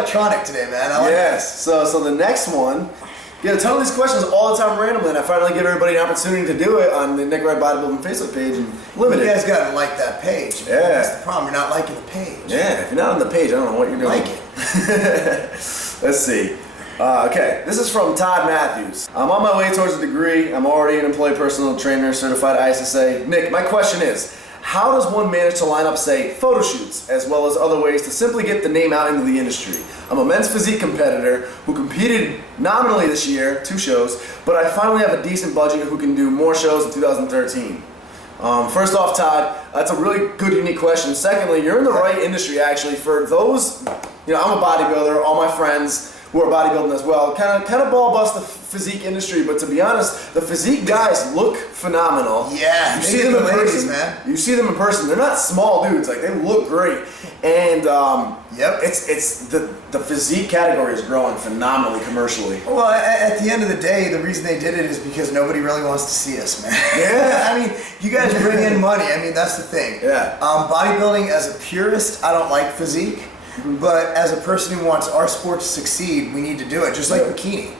electronic today, man. I like Yes. So the next one, get a ton of these questions all the time randomly, and I finally give everybody an opportunity to do it on the Nick Wright Bodybuilding Facebook page and limit You it. guys gotta like that page. Yeah. That's the problem. You're not liking the page. Yeah, if you're not on the page, I don't know what you're doing. Like it. Let's see. Okay, this is from Todd Matthews. I'm on my way towards a degree. I'm already an employee personal trainer, certified ISSA. Nick, my question is, how does one manage to line up, say, photo shoots, as well as other ways to simply get the name out into the industry? I'm a men's physique competitor who competed nominally this year, 2 shows, but I finally have a decent budget who can do more shows in 2013. First off, Todd, that's a really good, unique question. Secondly, you're in the right industry, actually. For those, I'm a bodybuilder, all my friends who are bodybuilding as well, kind of ball bust the physique industry, but to be honest, the physique guys look phenomenal. Yeah, you see them in person, man. You see them in person. They're not small dudes, like they look great. And yep, it's the physique category is growing phenomenally commercially. Well, at the end of the day, the reason they did it is because nobody really wants to see us, man. Yeah. I mean, you guys bring in money. I mean, that's the thing. Yeah. Bodybuilding, as a purist, I don't like physique. But as a person who wants our sport to succeed, we need to do it. Just like bikini.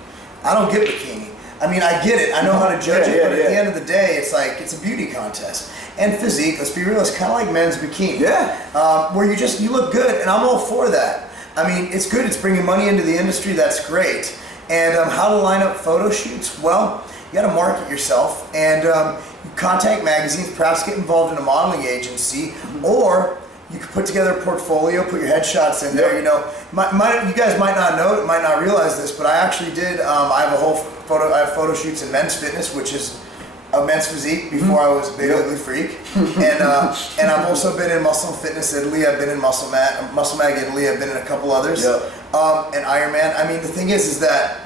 I don't get bikini. I mean, I get it. I know how to judge it, but at the end of the day, it's like, it's a beauty contest. And physique, let's be real, it's kind of like men's bikini. Yeah. Where you look good, and I'm all for that. I mean, it's good. It's bringing money into the industry. That's great. And how to line up photo shoots? Well, you got to market yourself, and you contact magazines, perhaps get involved in a modeling agency, or you could put together a portfolio, put your headshots in there. You guys might not know it, might not realize this, but I actually did. I have photo shoots in men's fitness, which is a men's physique before I was a big ugly freak, and I've also been in Muscle Fitness Italy. I've been in Muscle Mag Italy. I've been in a couple others, and Ironman. I mean, the thing is that,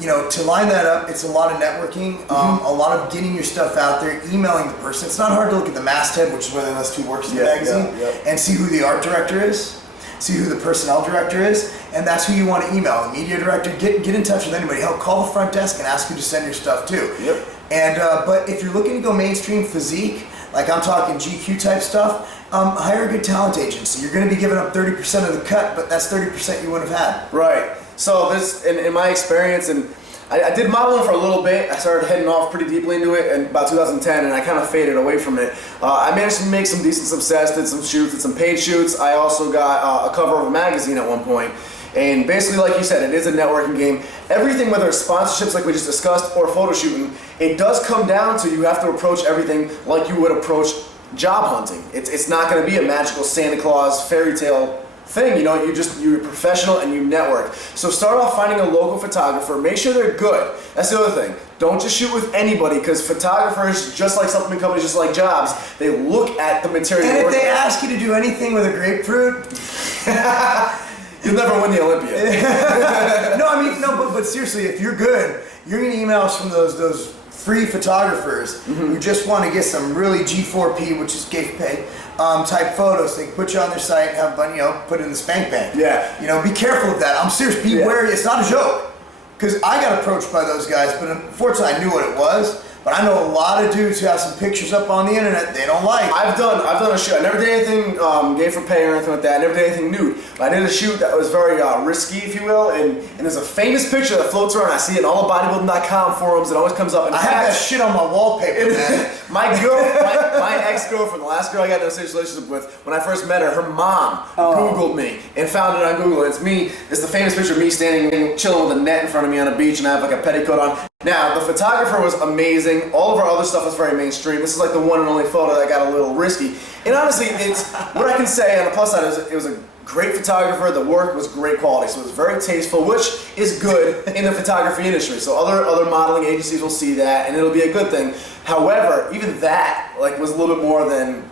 to line that up, it's a lot of networking, a lot of getting your stuff out there, emailing the person. It's not hard to look at the masthead, which is where the list who works in the magazine, and see who the art director is, see who the personnel director is, and that's who you want to email. The media director, get in touch with anybody. Hell, call the front desk and ask who to send your stuff to. Yep. And but if you're looking to go mainstream physique, like I'm talking GQ type stuff, hire a good talent agency. You're going to be giving up 30% of the cut, but that's 30% you wouldn't have had. Right. So this, in my experience, and I did modeling for a little bit. I started heading off pretty deeply into it in about 2010, and I kind of faded away from it. I managed to make some decent success, did some shoots, did some paid shoots. I also got a cover of a magazine at one point. And basically, like you said, it is a networking game. Everything, whether it's sponsorships like we just discussed or photo shooting, it does come down to you have to approach everything like you would approach job hunting. It's not going to be a magical Santa Claus fairy tale thing. You're professional and you network. So start off finding a local photographer. Make sure they're good. That's the other thing. Don't just shoot with anybody, because photographers, just like supplement companies, just like jobs, they look at the material. And if they ask you to do anything with a grapefruit, you'll never win the Olympia. but seriously, if you're good, you're getting emails from those free photographers who just want to get some really G4P, which is gay pay, type photos. They can put you on their site, have fun, put it in the spank bank. Yeah. Be careful of that. I'm serious. Be wary. It's not a joke. Because I got approached by those guys, but unfortunately I knew what it was. But I know a lot of dudes who have some pictures up on the internet they don't like. I've done a shoot. I never did anything gay for pay or anything like that. I never did anything nude. But I did a shoot that was very risky, if you will. And there's a famous picture that floats around. I see it in all the bodybuilding.com forums. It always comes up. And I have that shit on my wallpaper, man. my ex-girlfriend, the last girl I got in a serious relationship with, when I first met her mom Googled me and found it on Google. It's me. It's the famous picture of me standing and chilling with a net in front of me on a beach, and I have like a petticoat on. Now, the photographer was amazing. All of our other stuff was very mainstream. This is like the one and only photo that got a little risky. And honestly, it's what I can say on the plus side is it was a great photographer. The work was great quality, so it was very tasteful, which is good in the photography industry. So other modeling agencies will see that, and it'll be a good thing. However, even that was a little bit more than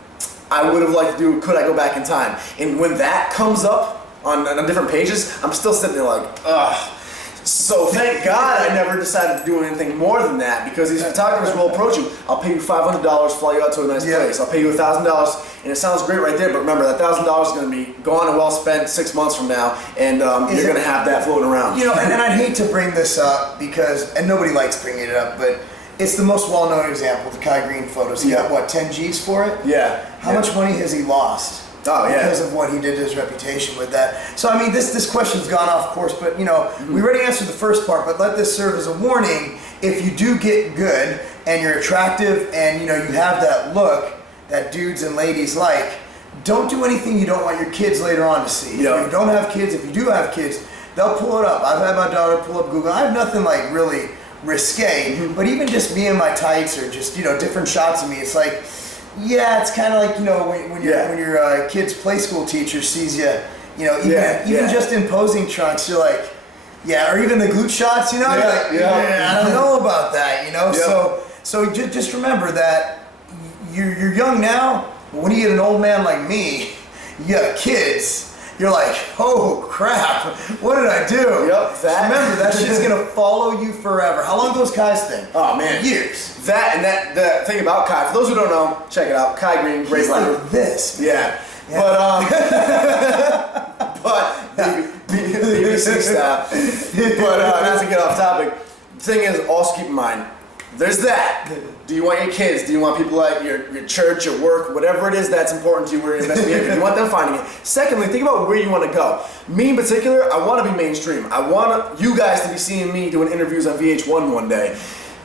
I would have liked to do. Could I go back in time? And when that comes up on different pages, I'm still sitting there like, ugh. So thank God I never decided to do anything more than that, because these photographers will approach you. I'll pay you $500, fly you out to a nice place. I'll pay you $1,000, and it sounds great right there, but remember that $1,000 is going to be gone and well spent 6 months from now, and you're going to have that floating around. And I'd hate to bring this up and nobody likes bringing it up, but it's the most well-known example, the Kai Green photos. He got, 10 G's for it? Yeah. How much money has he lost? Oh, yeah. Because of what he did to his reputation with that. So I mean, this question's gone off course, but you know, we already answered the first part. But let this serve as a warning: if you do get good and you're attractive and you know you have that look that dudes and ladies like, don't do anything you don't want your kids later on to see. Yeah. If you don't have kids, if you do have kids, they'll pull it up. I've had my daughter pull up Google. I have nothing like really risque, but even just me and my tights or just, you know, different shots of me, it's like, yeah, it's kind of like, you know, when your kid's play school teacher sees you, you know, even just in posing trunks, you're like, yeah, or even the glute shots, you know, you're like, I don't know about that, you know. So just remember that you're young now, but when you get an old man like me, you have kids, you're like, oh crap, what did I do? Yep, Remember, that shit's gonna follow you forever. How long goes Kai's thing? Oh man, years. That and the thing about Kai, for those who don't know, check it out. Kai Green, great He's fighter. like this. Yeah. But BBC style. But not to get off topic, the thing is, also keep in mind, there's that. Do you want your kids? Do you want people at your church, your work, whatever it is that's important to you, where you're investing behavior? Do you want them finding it? Secondly, think about where you want to go. Me in particular, I want to be mainstream. I want you guys to be seeing me doing interviews on VH1 one day.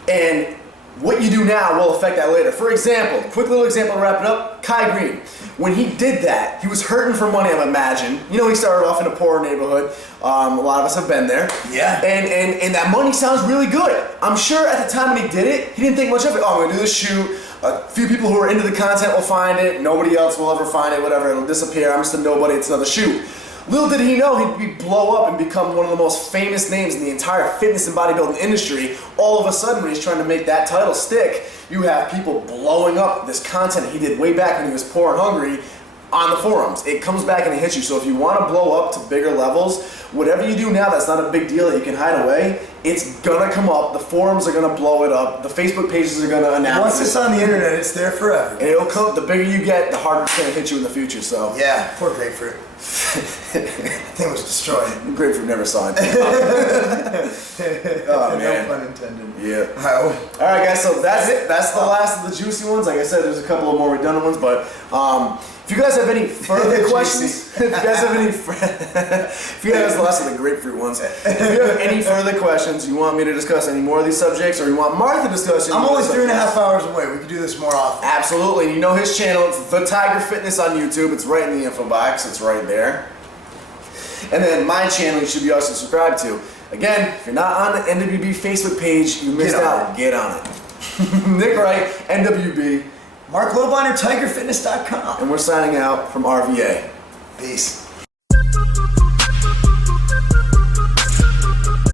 And what you do now will affect that later. For example, quick little example to wrap it up, Kai Green. When he did that, he was hurting for money, I imagine. You know, he started off in a poor neighborhood. A lot of us have been there. Yeah. And that money sounds really good. I'm sure at the time when he did it, he didn't think much of it. Oh, I'm gonna do this shoot. A few people who are into the content will find it. Nobody else will ever find it, whatever. It'll disappear. I'm just a nobody. It's another shoot. Little did he know he'd blow up and become one of the most famous names in the entire fitness and bodybuilding industry. All of a sudden, when he's trying to make that title stick, you have people blowing up this content he did way back when he was poor and hungry on the forums. It comes back and it hits you. So if you want to blow up to bigger levels, whatever you do now that's not a big deal that you can hide away, it's gonna come up. The forums are gonna blow it up. The Facebook pages are gonna announce Once it's on the internet, it's there forever. And it'll come. The bigger you get, the harder it's gonna hit you in the future. So yeah, poor grapefruit. Thing was destroyed. Grapefruit never saw it. Oh man. No pun intended. Yeah. All right, guys. So that's it. That's the last of the juicy ones. Like I said, there's a couple of more redundant ones, but if you guys have any further questions, if you guys have any, if you guys the last of the grapefruit ones, if you have any further questions, you want me to discuss any more of these subjects, or you want Marc to discuss any I'm more only subjects? 3.5 hours away. We could do this more often. Absolutely. You know his channel. It's The Tiger Fitness on YouTube. It's right in the info box. It's right there. And then my channel you should be also subscribed to. Again, if you're not on the NWB Facebook page, you missed out. Get on it. Nick Wright, NWB. Marc Lobliner, TigerFitness.com. And we're signing out from RVA. Peace.